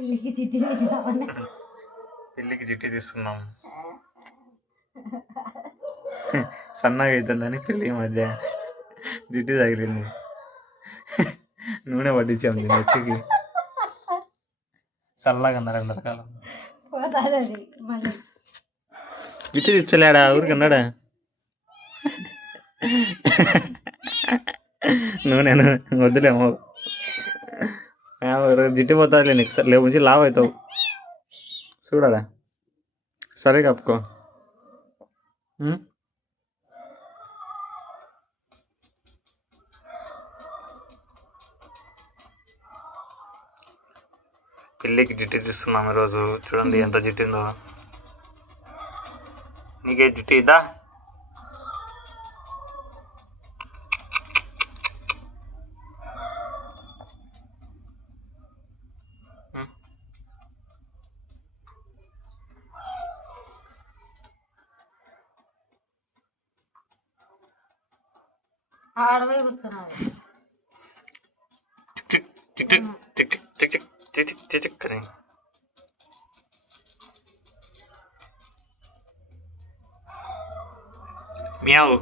పిల్లికి చిట్టి తీసినామని పిల్లికి చిట్టి తీస్తున్నాం. సన్నగా అవుతుందని పిల్లి ఈ మధ్య జిడ్డు తగిలింది. నూనె పట్టించాం నెత్తికి. చల్లగా అన్నారు ఎండాకాలం. పోతుంది అది మళ్ళీ జిట్టు తెచ్చలేడా ఊరికి అన్నాడా? నూనె వద్దులేమో, జిట్టు పోతుంది నెక్స్ట్ లేవు నుంచి లావ్ అవుతావు చూడడా. సరే కప్పుకో. పిల్లికి జిట్టు తీస్తున్నాం ఈరోజు. చూడండి ఎంత జిట్టిందో. నీకే జిట్టు ఇద్దా? ఆడవై కూర్చున్నాడు. మియావ్.